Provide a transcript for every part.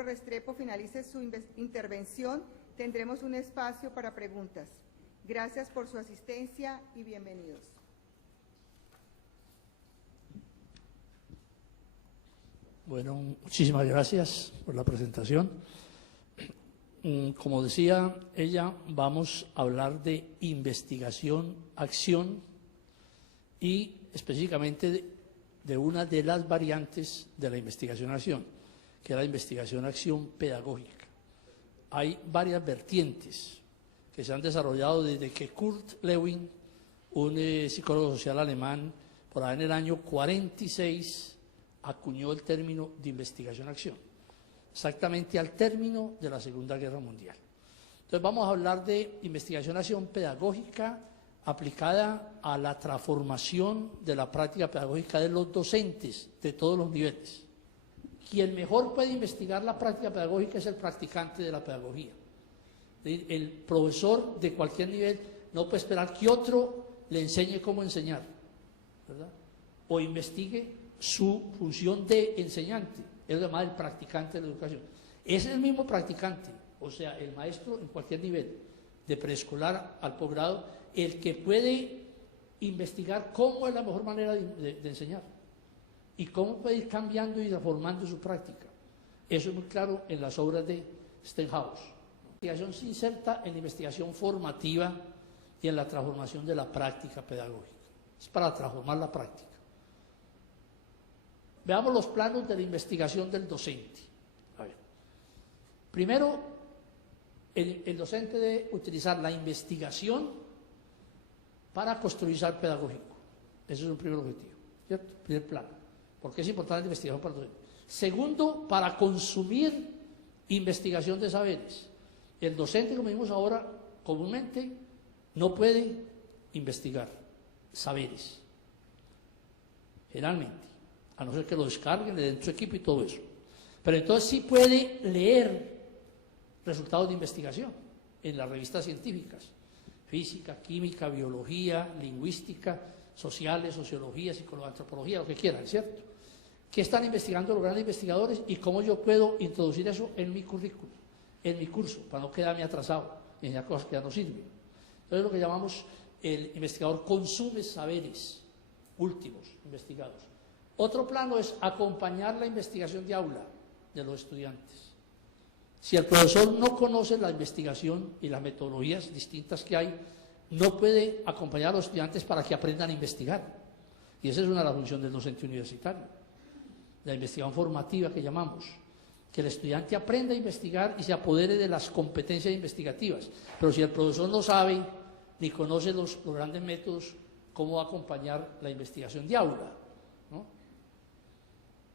ministro Restrepo finalice su intervención, tendremos un espacio para preguntas. Gracias por su asistencia y bienvenidos. Bueno, muchísimas gracias por la presentación. Como decía ella, vamos a hablar de investigación, acción y específicamente de una de las variantes de la investigación-acción, que es la investigación-acción pedagógica. Hay varias vertientes que se han desarrollado desde que Kurt Lewin, un psicólogo social alemán, por ahí en el año 46, acuñó el término de investigación-acción, exactamente al término de la Segunda Guerra Mundial. Entonces vamos a hablar de investigación-acción pedagógica aplicada a la transformación de la práctica pedagógica de los docentes de todos los niveles. Quien mejor puede investigar la práctica pedagógica es el practicante de la pedagogía. El profesor de cualquier nivel no puede esperar que otro le enseñe cómo enseñar, ¿verdad? O investigue su función de enseñante, es lo llamado el practicante de la educación. Es el mismo practicante, o sea, el maestro en cualquier nivel, de preescolar al posgrado, el que puede investigar cómo es la mejor manera de enseñar y cómo puede ir cambiando y reformando su práctica. Eso es muy claro en las obras de Stenhouse. La investigación se inserta en la investigación formativa y en la transformación de la práctica pedagógica. Es para transformar la práctica. Veamos los planos de la investigación del docente. A ver. Primero, el docente debe utilizar la investigación para construir saber pedagógico. Ese es un primer objetivo, ¿cierto? Primer plano. Porque es importante la investigación para el docente. Segundo, para consumir investigación de saberes. El docente, como vimos ahora, comúnmente no puede investigar saberes. Generalmente. A no ser que lo descarguen, le den su equipo y todo eso. Pero entonces sí puede leer resultados de investigación en las revistas científicas. Física, química, biología, lingüística, sociales, sociología, psicología, antropología, lo que quieran, ¿cierto? ¿Qué están investigando los grandes investigadores y cómo yo puedo introducir eso en mi currículum, en mi curso, para no quedarme atrasado en las cosas que ya no sirven? Entonces lo que llamamos el investigador consume saberes últimos investigados. Otro plano es acompañar la investigación de aula de los estudiantes. Si el profesor no conoce la investigación y las metodologías distintas que hay, no puede acompañar a los estudiantes para que aprendan a investigar. Y esa es una de las funciones del docente universitario. La investigación formativa que llamamos. Que el estudiante aprenda a investigar y se apodere de las competencias investigativas. Pero si el profesor no sabe ni conoce los grandes métodos, ¿cómo va a acompañar la investigación de aula? ¿No?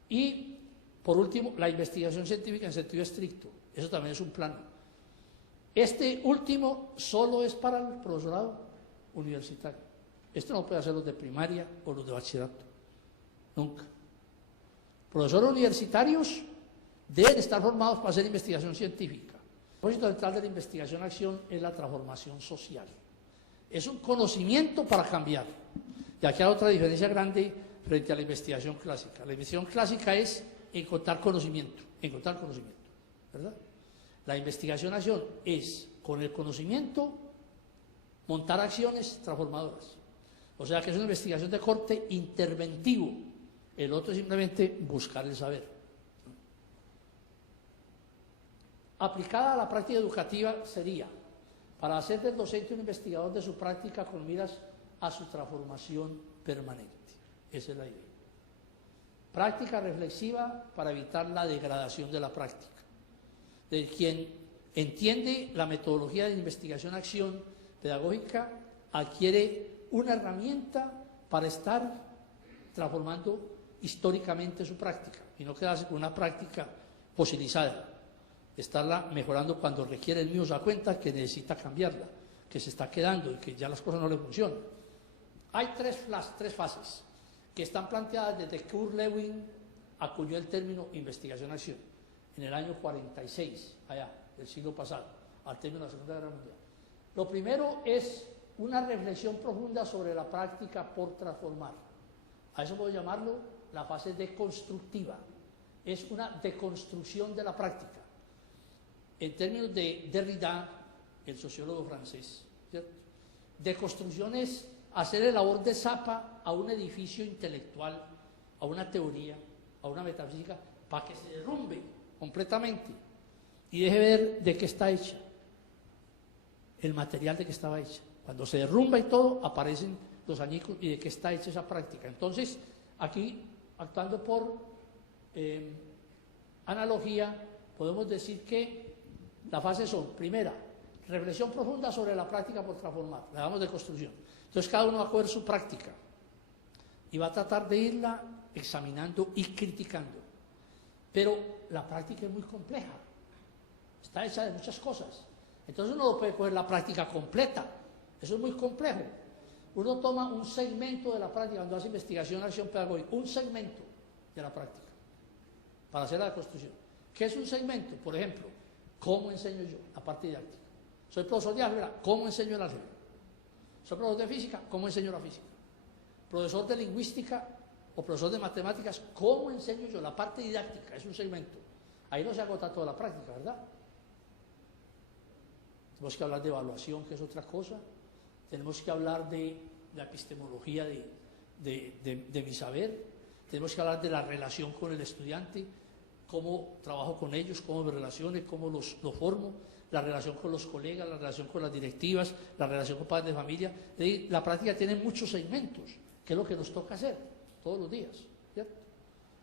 Y, por último, la investigación científica en sentido estricto. Eso también es un plano. Este último solo es para el profesorado universitario. Esto no puede hacer los de primaria o los de bachillerato. Nunca. Profesores universitarios deben estar formados para hacer investigación científica. El propósito central de la investigación-acción es la transformación social. Es un conocimiento para cambiar. Y aquí hay otra diferencia grande frente a la investigación clásica. La investigación clásica es encontrar conocimiento, ¿verdad? La investigación-acción es, con el conocimiento, montar acciones transformadoras. O sea que es una investigación de corte interventivo. El otro es simplemente buscar el saber. Aplicada a la práctica educativa sería, para hacer del docente un investigador de su práctica con miras a su transformación permanente. Esa es la idea. Práctica reflexiva para evitar la degradación de la práctica. De quien entiende la metodología de investigación-acción pedagógica adquiere una herramienta para estar transformando históricamente su práctica y no quedarse con una práctica fosilizada, estarla mejorando cuando requiere el mismo se da cuenta que necesita cambiarla, que se está quedando y que ya las cosas no le funcionan. Hay tres fases que están planteadas desde que Kurt Lewin acuñó el término investigación-acción en el año 46, allá, del siglo pasado, al término de la Segunda Guerra Mundial. Lo primero es una reflexión profunda sobre la práctica por transformar. A eso puedo llamarlo la fase deconstructiva. es una deconstrucción de la práctica. En términos de Derrida, el sociólogo francés, ¿cierto? Deconstrucción es hacer labor de zapa a un edificio intelectual, a una teoría, a una metafísica, para que se derrumbe completamente y deje ver de qué está hecha, el material de que estaba hecha. Cuando se derrumba y todo, aparecen los añicos y de qué está hecha esa práctica. Entonces, aquí, actuando por analogía, podemos decir que las fases son: primera, reflexión profunda sobre la práctica por transformar, la damos de construcción. Entonces, cada uno va a coger su práctica y va a tratar de irla examinando y criticando. Pero la práctica es muy compleja, está hecha de muchas cosas. Entonces uno no puede coger la práctica completa, eso es muy complejo. Uno toma un segmento de la práctica cuando hace investigación, acción pedagógica, un segmento de la práctica para hacer la deconstrucción. ¿Qué es un segmento? Por ejemplo, ¿cómo enseño yo? La parte didáctica. Soy profesor de álgebra, ¿cómo enseño el álgebra? Soy profesor de física, ¿cómo enseño la física? Profesor de lingüística o profesor de matemáticas, ¿cómo enseño yo? La parte didáctica es un segmento. Ahí no se agota toda la práctica, ¿verdad? Tenemos que hablar de evaluación, que es otra cosa. Tenemos que hablar de la epistemología de mi saber. Tenemos que hablar de la relación con el estudiante, cómo trabajo con ellos, cómo me relaciono, cómo los formo, la relación con los colegas, la relación con las directivas, la relación con padres de familia. La práctica tiene muchos segmentos, que es lo que nos toca hacer todos los días, ¿cierto?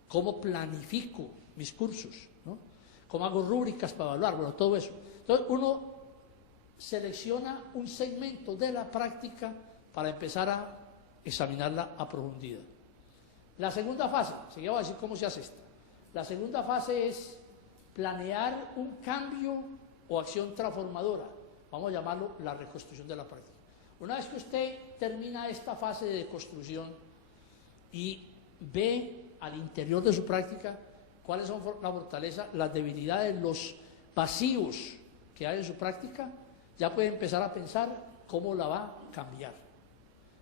Cómo planifico mis cursos, ¿no? Cómo hago rúbricas para evaluar, bueno, todo eso. Entonces uno selecciona un segmento de la práctica para empezar a examinarla a profundidad. La segunda fase, seguía a decir cómo se hace esta. La segunda fase es planear un cambio o acción transformadora. Vamos a llamarlo la reconstrucción de la práctica. Una vez que usted termina esta fase de deconstrucción y ve al interior de su práctica cuáles son la fortaleza, las debilidades, los vacíos que hay en su práctica, ya puede empezar a pensar cómo la va a cambiar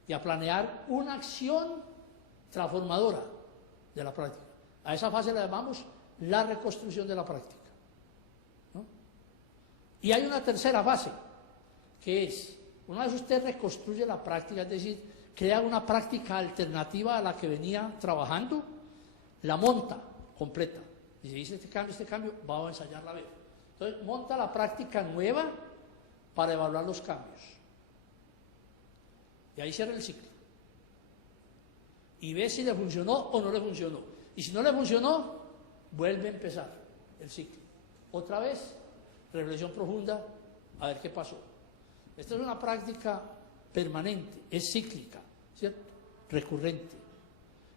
y a planear una acción transformadora de la práctica. A esa fase la llamamos la reconstrucción de la práctica, ¿no? Y hay una tercera fase, que es, una vez usted reconstruye la práctica, es decir, crea una práctica alternativa a la que venía trabajando, la monta completa. Y si dice este cambio, vamos a ensayarla a ver. Entonces, monta la práctica nueva para evaluar los cambios. Y ahí cierra el ciclo. Y ve si le funcionó o no le funcionó. Y si no le funcionó, vuelve a empezar el ciclo. Otra vez, reflexión profunda, a ver qué pasó. Esta es una práctica permanente, es cíclica, ¿cierto? Recurrente.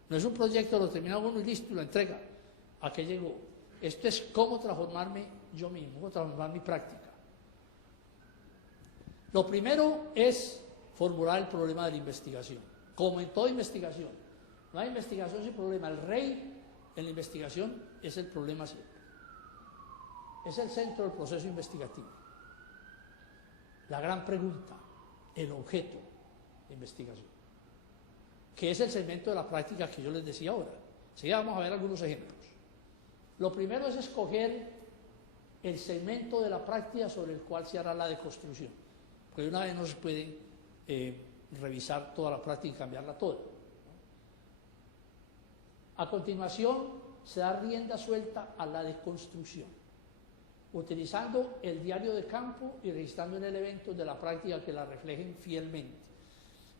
No es un proyecto, lo termina uno y listo, lo entrega. ¿A qué llegó? Esto es cómo transformarme yo mismo, cómo transformar mi práctica. Lo primero es formular el problema de la investigación. Como en toda investigación, no hay investigación sin problema. El rey en la investigación es el problema siempre. Es el centro del proceso investigativo. La gran pregunta, el objeto de investigación, que es el segmento de la práctica que yo les decía ahora. Enseguida vamos a ver algunos ejemplos. Lo primero es escoger el segmento de la práctica sobre el cual se hará la deconstrucción, porque una vez no se puede revisar toda la práctica y cambiarla toda. A continuación, se da rienda suelta a la deconstrucción, utilizando el diario de campo y registrando en el evento de la práctica que la reflejen fielmente.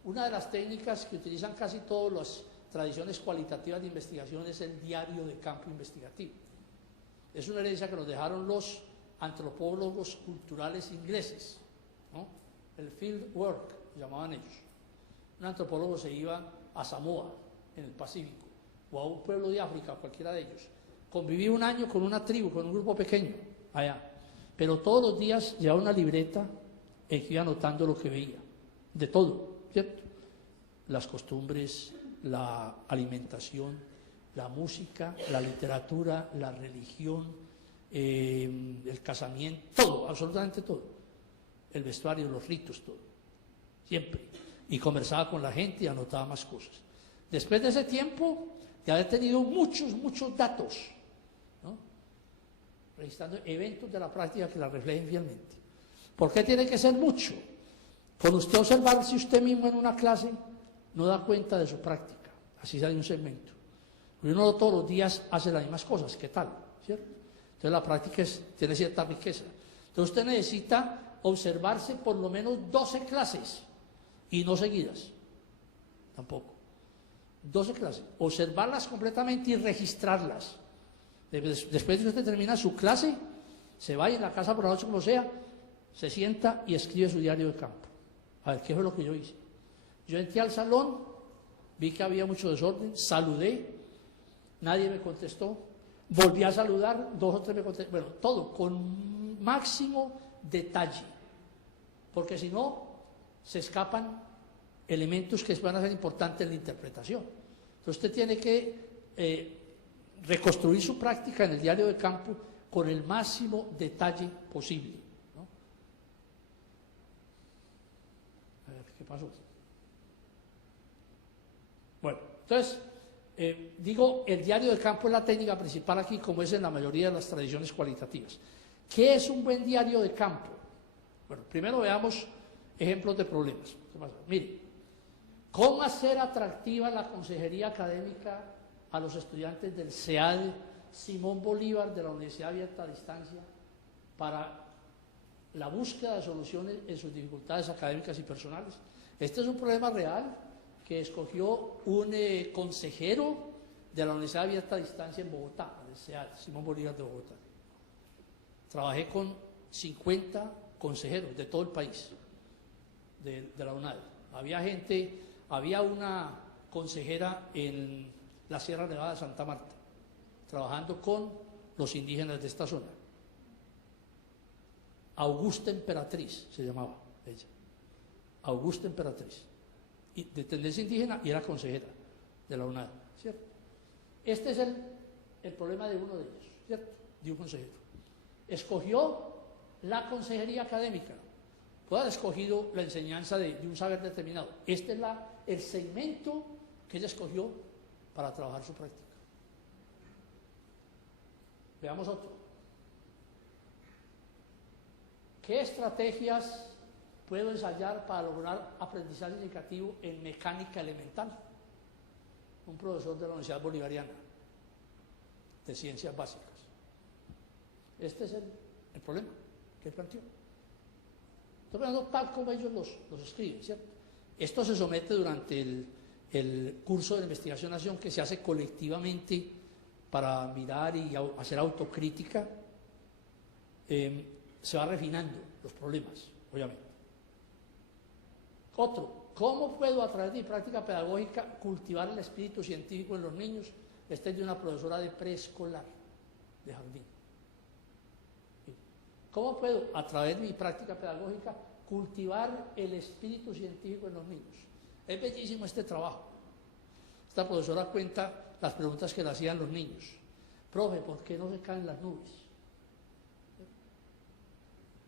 Una de las técnicas que utilizan casi todas las tradiciones cualitativas de investigación es el diario de campo investigativo. Es una herencia que nos dejaron los antropólogos culturales ingleses, ¿no? El field work, llamaban ellos. Un antropólogo se iba a Samoa, en el Pacífico, o a un pueblo de África, cualquiera de ellos. Conviví un año con una tribu, con un grupo pequeño, allá. Pero todos los días llevaba una libreta en que iba anotando lo que veía, de todo, ¿cierto? Las costumbres, la alimentación, la música, la literatura, la religión, el casamiento, todo, absolutamente todo. El vestuario, los ritos, todo. Siempre. Y conversaba con la gente y anotaba más cosas. Después de ese tiempo, de haber tenido muchos datos registrando eventos de la práctica que la reflejen fielmente. ¿Por qué tiene que ser mucho? Con usted observar si usted mismo en una clase no da cuenta de su práctica, así sale un segmento. Uno todos los días hace las mismas cosas, ¿qué tal? ¿Cierto? Entonces la práctica tiene cierta riqueza. Entonces usted necesita observarse por lo menos 12 clases y no seguidas, tampoco. 12 clases, observarlas completamente y registrarlas. Después de que usted termina su clase, se va y en la casa por la noche como sea, se sienta y escribe su diario de campo. A ver, ¿qué fue lo que yo hice? Yo entré al salón, vi que había mucho desorden, saludé, nadie me contestó, volví a saludar, 2 o 3 me contestaron, bueno, todo con máximo detalle, porque si no, se escapan elementos que van a ser importantes en la interpretación. Entonces usted tiene que reconstruir su práctica en el diario de campo con el máximo detalle posible, ¿no? A ver, ¿qué pasó? Bueno, entonces, digo, el diario de campo es la técnica principal aquí, como es en la mayoría de las tradiciones cualitativas. ¿Qué es un buen diario de campo? Bueno, primero veamos ejemplos de problemas. ¿Qué pasa? Mire, ¿cómo hacer atractiva la consejería académica a los estudiantes del CEAD Simón Bolívar de la Universidad Abierta a Distancia para la búsqueda de soluciones en sus dificultades académicas y personales? Este es un problema real que escogió un consejero de la Universidad Abierta a Distancia en Bogotá, del CEAD Simón Bolívar de Bogotá. Trabajé con 50 consejeros de todo el país, de la UNAD. Había una consejera en la Sierra Nevada de Santa Marta, trabajando con los indígenas de esta zona. Augusta Emperatriz se llamaba ella. Augusta Emperatriz. Y de tendencia indígena y era consejera de la UNAD, ¿cierto? Este es el problema de uno de ellos, ¿cierto? De un consejero. Escogió la consejería académica. Puede haber escogido la enseñanza de un saber determinado. Este es el segmento que ella escogió para trabajar su práctica. Veamos otro. ¿Qué estrategias puedo ensayar para lograr aprendizaje significativo en mecánica elemental? Un profesor de la Universidad Bolivariana de Ciencias Básicas. Este es el problema que él planteó. Estoy hablando tal como ellos los escriben, ¿cierto? Esto se somete durante el curso de investigación-acción que se hace colectivamente para mirar y hacer autocrítica. Se va refinando los problemas, obviamente. Otro, ¿cómo puedo a través de mi práctica pedagógica cultivar el espíritu científico en los niños? Este es de una profesora de preescolar, de jardín. ¿Cómo puedo a través de mi práctica pedagógica cultivar el espíritu científico en los niños? Es bellísimo este trabajo. Esta profesora cuenta las preguntas que le hacían los niños. Profe, ¿por qué no se caen las nubes?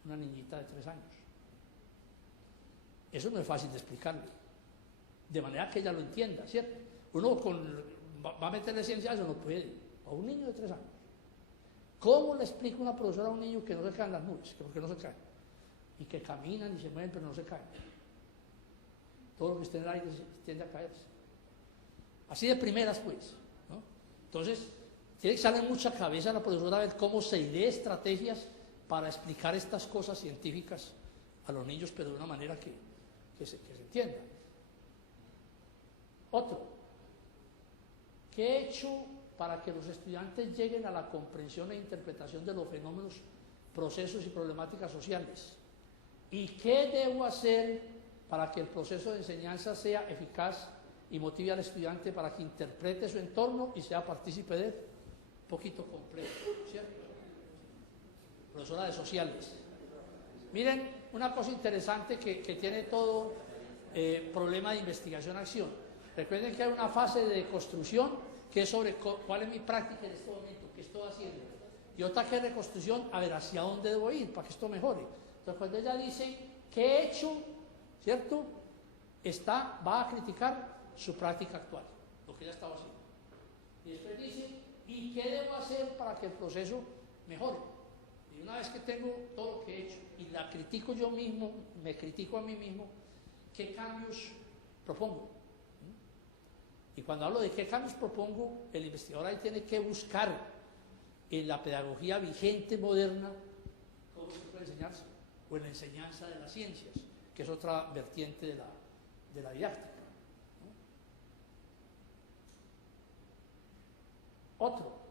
Una niñita de 3 años. Eso no es fácil de explicarle, de manera que ella lo entienda, ¿cierto? Uno va a meterle ciencia a eso, no puede, a un niño de 3 años. ¿Cómo le explica una profesora a un niño que no se caen las nubes, que porque no se caen? Y que caminan y se mueven, pero no se caen. Todo lo que esté en el aire tiende a caerse. Así de primeras, pues, ¿no? Entonces, tiene que salir mucha cabeza a la profesora a ver cómo se idea estrategias para explicar estas cosas científicas a los niños, pero de una manera que se entienda. Otro, ¿qué he hecho para que los estudiantes lleguen a la comprensión e interpretación de los fenómenos, procesos y problemáticas sociales? ¿Y qué debo hacer para que el proceso de enseñanza sea eficaz y motive al estudiante para que interprete su entorno y sea partícipe de él? Un poquito complejo, ¿cierto? Profesora de sociales. Miren, una cosa interesante que tiene todo problema de investigación-acción. Recuerden que hay una fase de construcción que es sobre cuál es mi práctica en este momento, qué estoy haciendo. Y otra que es reconstrucción, a ver hacia dónde debo ir para que esto mejore. Entonces, cuando ella dice, ¿qué he hecho? ¿Cierto? Va a criticar su práctica actual, lo que ella estaba haciendo. Y después dice, ¿y qué debo hacer para que el proceso mejore? vez que tengo todo lo que he hecho y la critico yo mismo, me critico a mí mismo, ¿qué cambios propongo? Y cuando hablo de qué cambios propongo, el investigador ahí tiene que buscar en la pedagogía vigente, moderna, cómo se puede enseñarse, o en la enseñanza de las ciencias, que es otra vertiente de la didáctica, ¿no? Otro.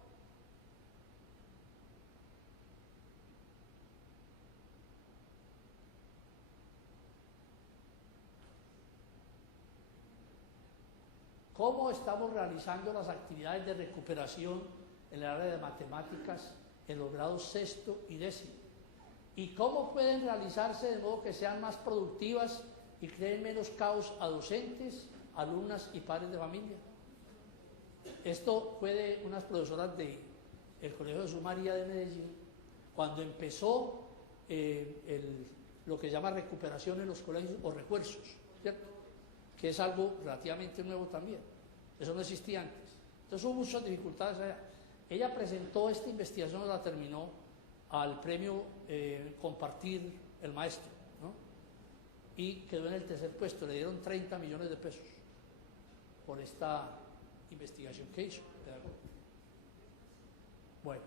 ¿Cómo estamos realizando las actividades de recuperación en el área de matemáticas en los grados sexto y décimo? ¿Y cómo pueden realizarse de modo que sean más productivas y creen menos caos a docentes, alumnas y padres de familia? Esto fue de unas profesoras del Colegio de Sumaría de Medellín, cuando empezó lo que se llama recuperación en los colegios o refuerzos, ¿cierto? Que es algo relativamente nuevo también. Eso no existía antes. Entonces hubo muchas dificultades allá. Ella presentó esta investigación, la terminó, al premio Compartir el Maestro, ¿no? Y quedó en el tercer puesto, le dieron 30 millones de pesos por esta investigación que hizo. Bueno,